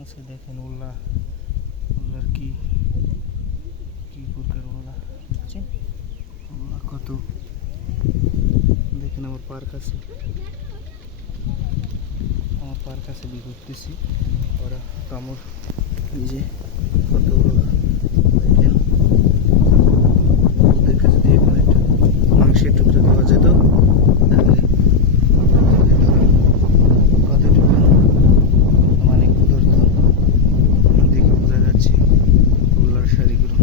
আচ্ছা দেখেন উল্লার কি প্রকার উল্লা বুঝছেন, উল্লা কত। দেখেন আমার পার কাছে বি করতেছি, ওরা কামড় এই যে কত উল্লা। দেখেন ওদের কাছে দিয়ে কোনো একটা মাংসের টুকরো দেওয়া যেত তাহলে কতটুকু মানে ক্ষুধার্ত দেখে বোঝা যাচ্ছে উল্লার শাড়িগুলো।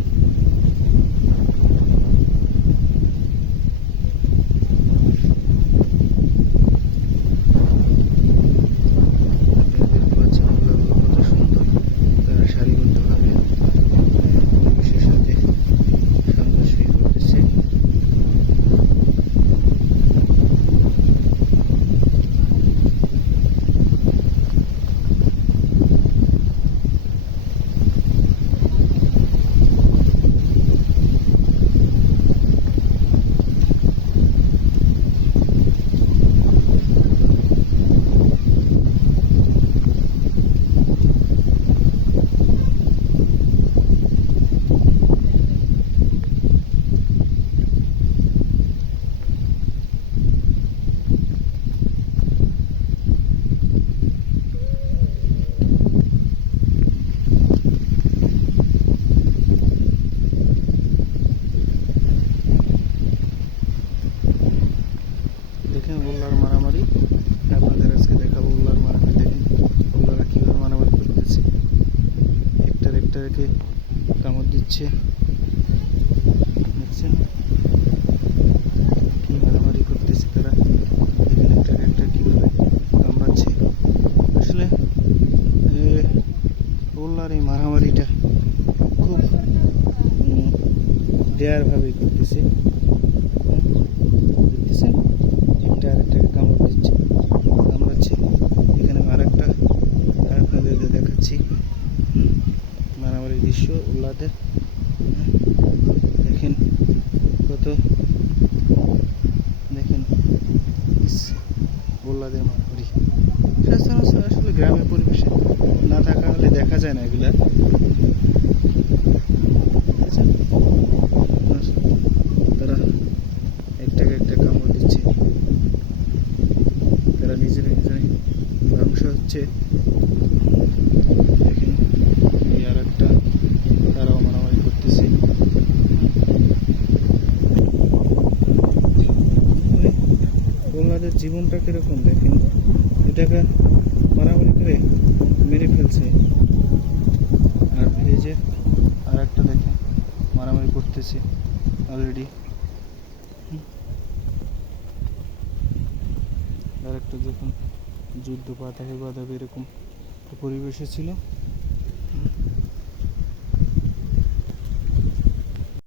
দেখেন উল্লার মারামারি, আপনাদের আজকে দেখাবো উল্লার মারামারি। দেখেন উল্লারা কীভাবে মারামারি করতেছে, একটাকে কামড় দিচ্ছে, দেখছেন কি মারামারি করতেছে তারা। দেখেন একটা কীভাবে কামড়াচ্ছে। আসলে উল্লার এই মারামারিটা খুব ডেয়ারভাবেই করতেছে, দেখতেছেন আরেকটাকে কামড় দিচ্ছে, কামড়াচ্ছে। এখানে আরেকটা আপনাদের দেখাচ্ছি মারামারির দৃশ্য উল্লাদের। দেখেন কত, দেখেন উল্লাদের মারামারি। আসলে গ্রামের পরিবেশে না থাকা হলে দেখা যায় না এগুলা। তারা একটা কামড় দিচ্ছে, তারা নিজেরাই ধ্বংস হচ্ছে। দেখেন এই আর একটা, তারাও মারামারি করতেছে। ওনাদের জীবনটা কিরকম দেখেন, এটাকে মারামারি করে মেরে ফেলছে। আর এই যে আর একটা দেখেন মারামারি করতেছে অলরেডি। আর একটা যখন যুদ্ধ বাধাবে এরকম পরিবেশে ছিল।